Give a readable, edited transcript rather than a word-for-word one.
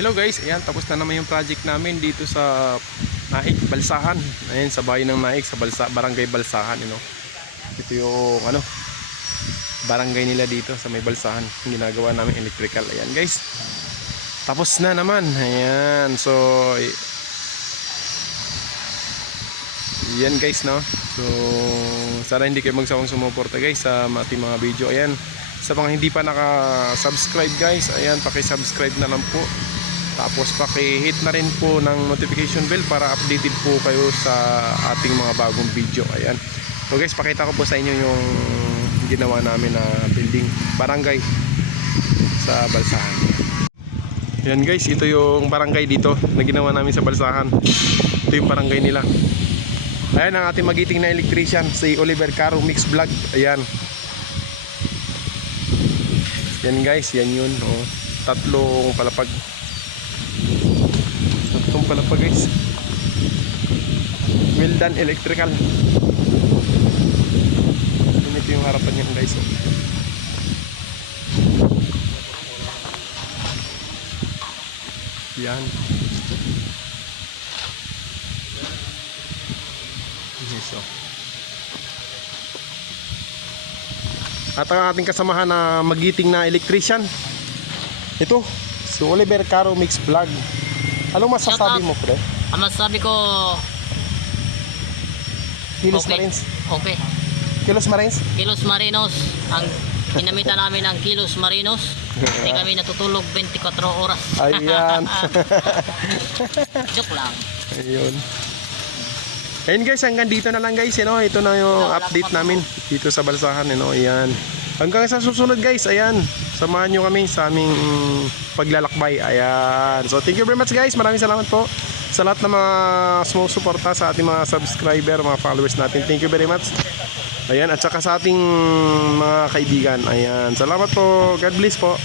Hello guys, ayan, tapos na naman yung project namin dito sa Naik, Balsahan. Ayan, sa bayan ng Naik, sa Barangay Balsahan, Ito yung barangay nila dito sa may Balsahan. Yung ginagawa namin electrical. Ayan guys, tapos na naman. Ayan, so yan guys, no. So sana hindi kayo magsawang sumuporta guys sa ating mga video. Ayan, sa mga hindi pa naka-subscribe guys, ayan, paki-subscribe na lang po. Tapos paki-hit na rin po ng notification bell para updated po kayo sa ating mga bagong video. Ayan. So guys, pakita ko po sa inyo yung ginawa namin na building barangay sa Balsahan. Ayan guys, ito yung barangay dito na ginawa namin sa Balsahan. Ito yung barangay nila. Ayan ang ating magiting na electrician, si Oliver Caro Mix Vlog. Ayan. Yan guys, yan yun. Oh. Tatlong palapag guys. Well done electrical. Ito yung harapan niyan guys. Yan. At ang ating kasamahan na magiting na electrician, ito si Oliver Caro Mix Vlog. Anong masasabi mo, pre? Ang masasabi ko, Kilos okay. Marines. Okay. Kilos Marines? Kilos Marinos. Ang ginamitan namin ng Kilos Marinos. Hindi kami natutulog 24 oras. Ayan. Joke lang. Ayun. Ayun guys, hanggang dito na lang guys. Ito na yung update namin dito sa Balsahan. Ayan. Hanggang sa susunod guys. Ayan. Samahan nyo kami sa aming paglalakbay. Ayan. So thank you very much guys. Maraming salamat po sa lahat ng mga sumusuporta sa ating mga subscriber, mga followers natin. Thank you very much. Ayan. At saka sa ating mga kaibigan. Ayan. Salamat po. God bless po.